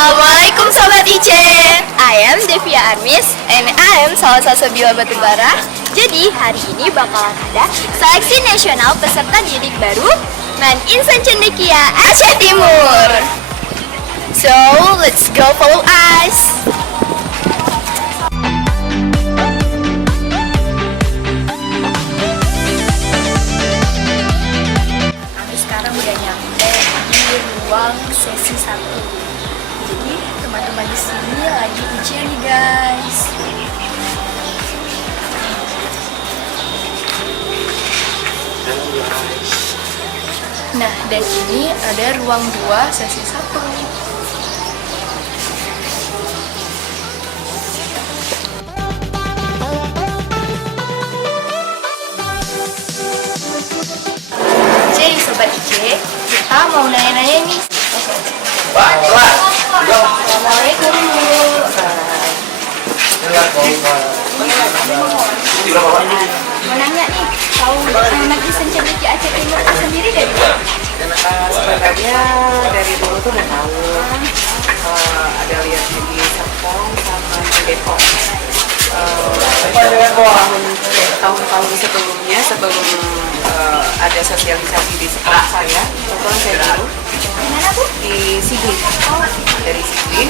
Assalamualaikum Sobat IC. I am Devia Armis and I am salah satu Bila Batubara. Jadi hari ini bakalan ada seleksi nasional peserta didik baru Man Insan Cendekia Aceh Timur. So let's go follow us. Kami sekarang udah nyampe di ruang sesi 1. Jadi teman-teman di sini lagi ujian nih guys. Nah, dan ini ada ruang 2 sesi 1. Jadi Sobat IC, kita mau nanya-nanya nih. Assalamualaikum Bu. Mau nanya nih, tahu Man Insan Cendekia Aceh Timur sendiri dari mana? Sebenarnya dari dulu tuh udah tahu, ada lihat di Serpong sama di Depok. Tahun-tahun sebelumnya, sebelum ada sosialisasi di sekolah saya, kebetulan saya dulu Mana Bu? di Sigli, dari Sigli.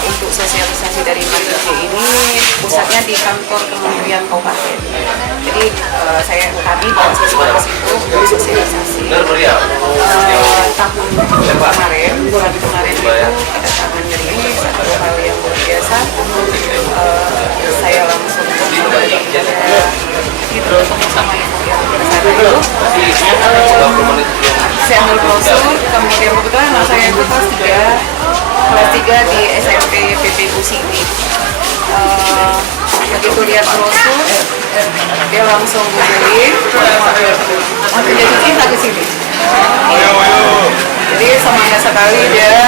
Untuk sosialisasi dari MANIC ini pusatnya di kantor Kementerian Kabupaten. Jadi kami mahasiswa di situ untuk sosialisasi. Tahun kemarin, bulan kemarin itu kedatangan dari satu hal yang luar biasa. Saya langsung ketemu sama ibu yang bersama itu. Saya ambil brosur, kemudian kebetulan anak saya itu kelas 3 di SMP PPU Sigli. Begitu lihat brosur, dia langsung googling, langsung jadi cinta ke sini. Jadi semangat sekali dia.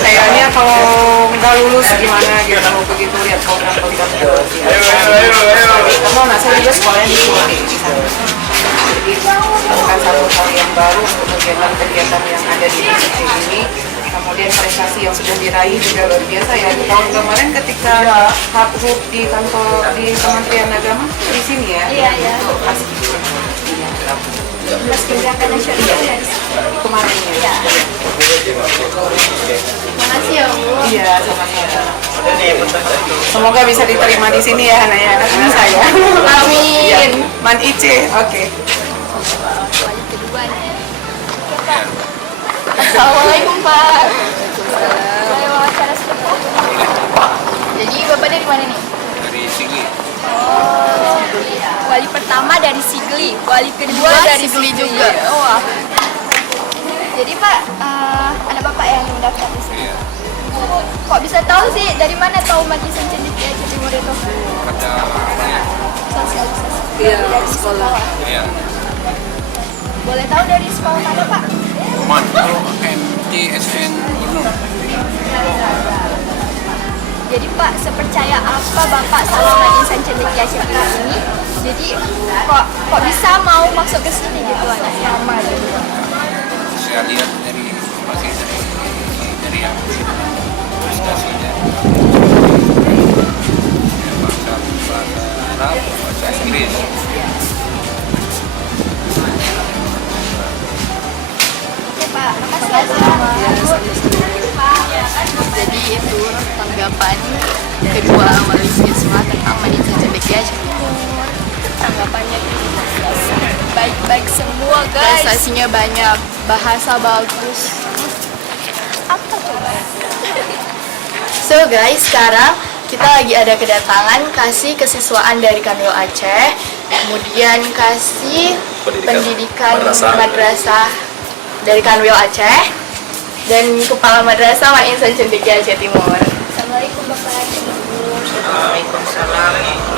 Kayaknya kalau nggak lulus gimana gitu, begitu lihat program-program kamu anak saya juga sekolahnya di sana. Jadi bukan satu hal yang baru untuk kegiatan-kegiatan yang ada di ICT ini. Kemudian prestasi yang sudah diraih juga luar biasa ya. Tahun kemarin ketika hub di kantor di Kementerian Agama di sini ya. Iya. Mas gerakan nasional dari Kemarin ya. Makasih ya Bu. Iya, sama-sama. Semoga bisa diterima di sini ya, Hanaya, karena saya. Amin. Ya, Man IC, oke. Kali kedua nih. Assalamualaikum Pak. Saya wawancara sebentar. Jadi Bapak dari mana nih? Dari Sigli. Oh, wali pertama dari Sigli, wali kedua dari Sigli juga. Wah. Jadi Pak, ada Bapak yang mendaftar di sini. Iya. Kok bisa tahu sih? Dari mana tahu Man Insan Cendekia Aceh Timur itu? Ada apa ya? Sosialisasi. Iya, Dari sekolah. Iya. Boleh tahu dari sekolah mana Pak? Kuman. Kalau MTSN Gunung. Jadi Pak, sepercaya apa Bapak sama Man Insan Cendekia Aceh Timur ini? Jadi kok bisa mau masuk ke sini gitu anak sama gitu? Saya lihat dari informasi dari yang prestasinya. Bahasa Arab, bahasa Inggris. Oke Pak, makasih ya. Jadi itu tanggapan kedua wali siswa tentang Man Insan Cendekia Aceh Timur. Tanggapannya baik-baik semua guys. Prestasinya banyak, bahasa bagus. Apa coba? So guys, sekarang kita lagi ada kedatangan kasih kesiswaan dari Kanwil Aceh, kemudian kasih pendidikan madrasah dari Kanwil Aceh, dan Kepala Madrasah Man Insan Cendekia Aceh Timur. Assalamualaikum Bapak. Waalaikumsalam.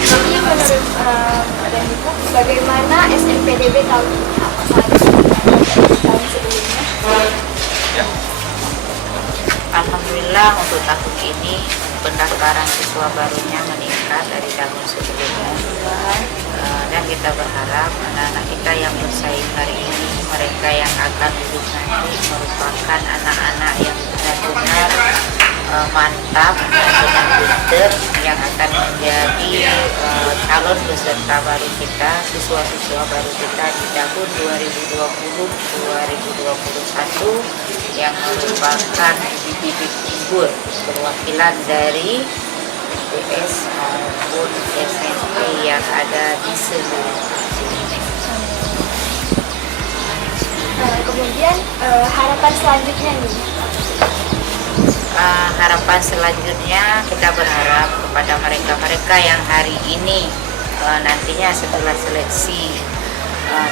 Jadi menurut dan itu bagaimana SNPDB tahun ini? Apakah ada tahun sebelumnya? Ya. Alhamdulillah untuk tahun ini pendaftaran siswa barunya meningkat dari tahun sebelumnya. Dan kita berharap anak-anak kita yang bersaing hari ini mereka yang akan duduk nanti merupakan anak-anak yang benar-benar mantap, benar-benar pinter, yang akan menjadi calon peserta baru kita, siswa-siswa baru kita di tahun 2020-2021 yang merupakan bibit unggul perwakilan dari PS maupun SMP yang ada di seluruh Indonesia. Kemudian harapan selanjutnya nih. Harapan selanjutnya kita berharap kepada mereka-mereka yang hari ini nantinya setelah seleksi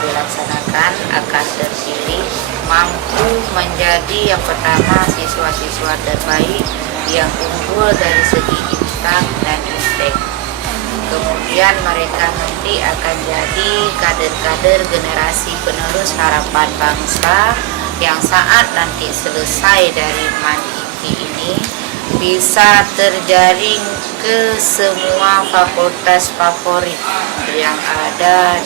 dilaksanakan akan terpilih mampu menjadi yang pertama siswa-siswa terbaik yang unggul dari segi instan dan instek. Kemudian mereka nanti akan jadi kader-kader generasi penerus harapan bangsa yang saat nanti selesai dari MAN-IKI ini bisa terjaring ke semua fakultas favorit yang ada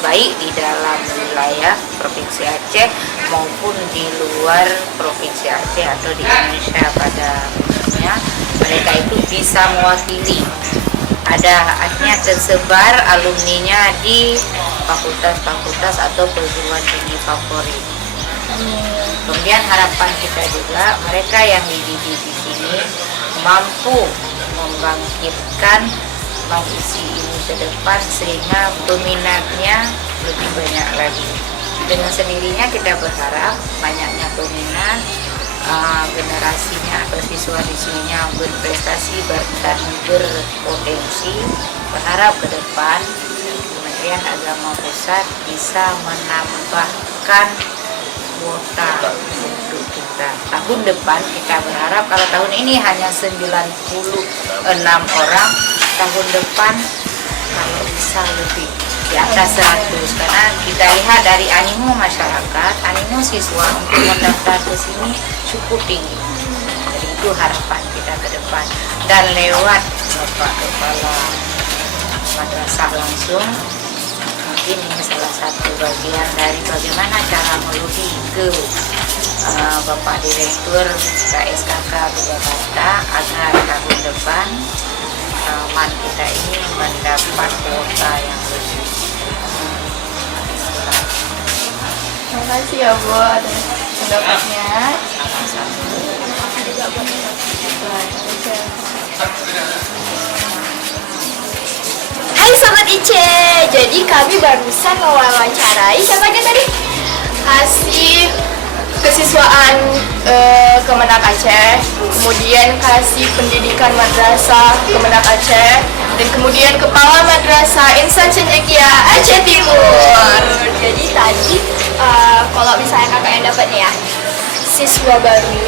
baik di dalam wilayah Provinsi Aceh maupun di luar Provinsi Aceh atau di Indonesia pada umumnya. Mereka itu bisa mewakili, artinya tersebar alumninya di fakultas-fakultas atau perguruan tinggi favorit. Kemudian harapan kita juga mereka yang dididik di sini mampu membangkitkan MAN-IKI ini ke depan sehingga peminatnya lebih banyak lagi. Dengan sendirinya kita berharap banyaknya peminat, generasinya atau siswa-siswinya berprestasi dan berpotensi. Berharap ke depan Kementerian Agama Pusat bisa menambahkan kuota untuk kita. Tahun depan kita berharap, kalau tahun ini hanya 96 orang, tahun depan kalau bisa lebih di atas 100, karena kita lihat dari animo masyarakat, animo siswa untuk mendaftar ke sini cukup tinggi. Jadi itu harapan kita ke depan, dan lewat Bapak Kepala Madrasah langsung mungkin ini salah satu bagian dari bagaimana cara melobi ke Bapak Direktur KSKK Jakarta agar tahun depan MAN kita ini mendapat kuota yang lebih. Terima kasih ya Bu atas pendapatnya. Hai Sobat Ice, jadi kami barusan mewawancarai siapa aja tadi? Kasih kesiswaan Kemenak Aceh, kemudian kasih pendidikan madrasah Kemenak Aceh, dan kemudian kepala madrasah Insan Cendekia Aceh Timur. Jadi tadi kalau misalnya kakak yang dapat nih ya, siswa baru,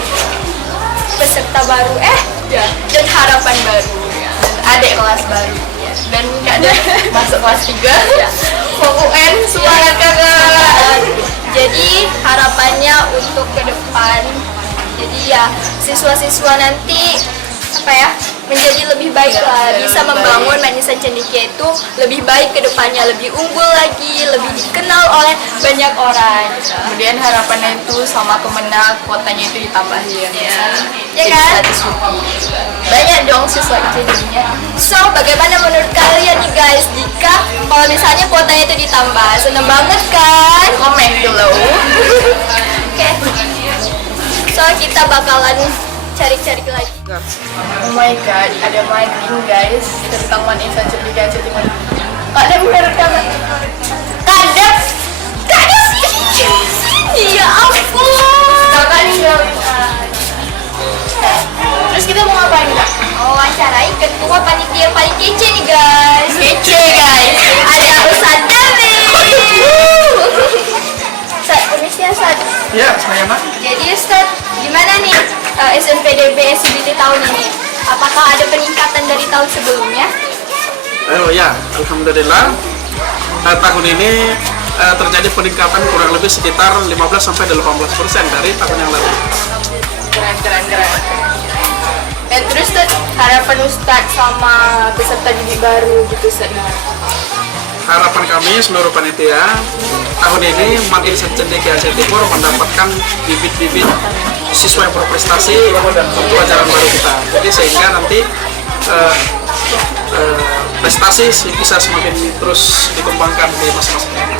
peserta baru, Dan harapan baru, dan adik kelas baru, dan ada masuk kelas 3 mau UN, semangat kakak. Jadi harapannya untuk ke depan, jadi ya siswa-siswa nanti menjadi lebih baik lah, bisa membangun MAN-IKI Cendekia itu lebih baik ke depannya, lebih unggul lagi, lebih dikenal oleh banyak orang. Kemudian harapannya itu sama Kemenak, kuotanya itu ditambahin, Ya kan? banyak dong siswa itu jadinya. So, bagaimana menurut kalian nih guys, jika kalau misalnya kuotanya itu ditambah? Seneng banget kan? Komen dulu. Oke. So, kita bakalan cari-cari lagi. Oh my god, ada mining guys tentang MAN-IKI Cendekia Aceh Timur. Ada merekam. Kadang sih. Ya ampun. Kakak nih. Terus kita mau ngapain kak? Wawancarai ketua panitia paling kece nih guys. Kece guys. Ada Ustadz Dami. Ustadz, permisi ya Ustadz. Ya, saya Mak. Jadi Ustadz, gimana nih SNPDB SCBD tahun ini? Apakah ada peningkatan dari tahun sebelumnya? Oh ya, alhamdulillah tahun ini terjadi peningkatan kurang lebih sekitar 15-18% dari tahun yang lalu. Keren. Dan terus Ustadz, harapan Ustadz sama peserta didik baru gitu Ustadz. harapan kami seluruh panitia tahun ini MAN Insan Cendekia Aceh Timur mendapatkan bibit-bibit siswa yang berprestasi untuk ajaran baru kita. Jadi sehingga nanti prestasi bisa semakin terus dikembangkan di masa-masa ini.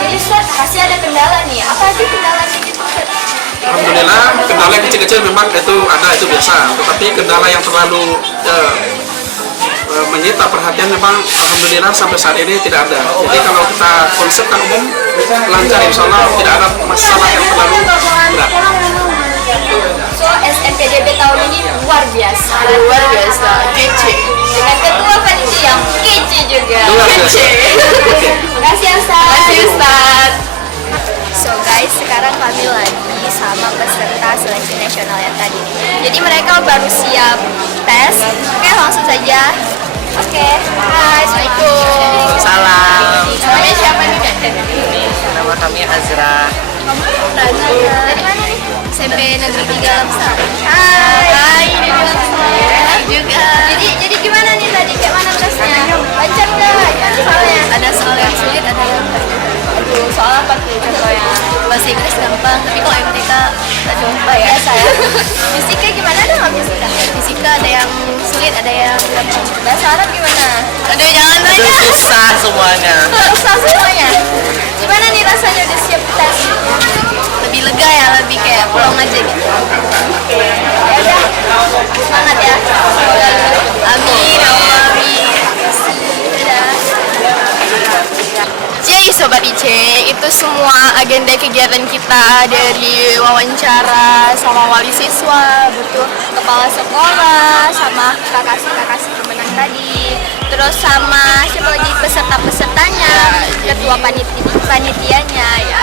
Jadi Ustaz, masih ada kendala nih. Apa sih kendalanya gitu Ustaz? Alhamdulillah kendala yang kecil-kecil memang itu ada, itu biasa. Tetapi kendala yang terlalu menyita perhatian memang alhamdulillah sampai saat ini tidak ada. Jadi kalau kita konsepkan umum lancar, insya Allah tidak ada masalah yang terlalu berat. So SMPDB tahun ini luar biasa. Luar biasa, kece. Dengan ketua panitia yang kece juga. Luar biasa. Makasih ya Ustaz. Makasih Ustaz. So guys, sekarang kami lagi sama peserta seleksi nasional yang tadi. Jadi mereka baru siap tes. Oke, langsung saja. Oke, hai, assalamualaikum. Salam. Namanya siapa nih Kak? Nama kami Azra. Dari mana nih? SMP Negeri 3 Lamsar. Hai, dari Lamsar. Juga. Jadi gimana nih tadi? Kayak mana tesnya? Lancar nggak? Gimana soalnya? Ada soal yang sulit, ada yang Aduh, soal apa tuh contohnya? bahasa Inggris gampang, tapi kalau MTK tak coba ya. Biasa ya. Fisika gimana? Ada nggak fisika? Fisika ada yang sulit, ada yang gampang. Bahasa Arab gimana? Aduh, jangan tanya. Susah semuanya. Susah semuanya. Gimana nih rasanya udah siap tes? Lebih lega ya, lebih kayak pulang aja gitu. Ya udah, semangat ya. Semoga lulus. Amin, ya Allah, amin. Dadah. Jadi Sobat IC, itu semua agenda kegiatan kita dari wawancara sama wali siswa, betul, Kepala sekolah, sama kakak-kakak pemenang tadi, terus sama siapa lagi peserta-pesertanya, ketua panitianya ya.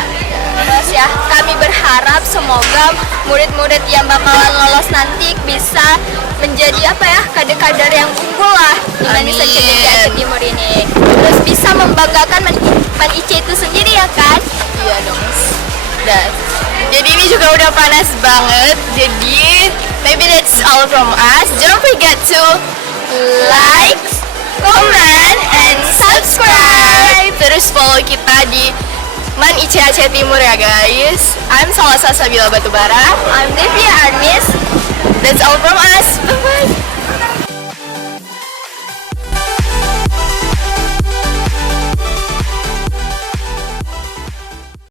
Terus ya, kami berharap semoga murid-murid yang bakalan lolos nanti bisa menjadi apa ya, kader-kader yang unggul lah di Manisa Amin. Cendekia Aceh Timur ini. Terus bisa membanggakan Man IC itu sendiri ya kan? Iya dong. Dan jadi ini juga udah panas banget. Jadi maybe that's all from us. Don't forget to like, comment, and subscribe. Terus follow kita di MAN IC Aceh Timur ya guys. I'm Salasa Sabila Batubara. I'm Devia Armis. That's all from us. Bye bye.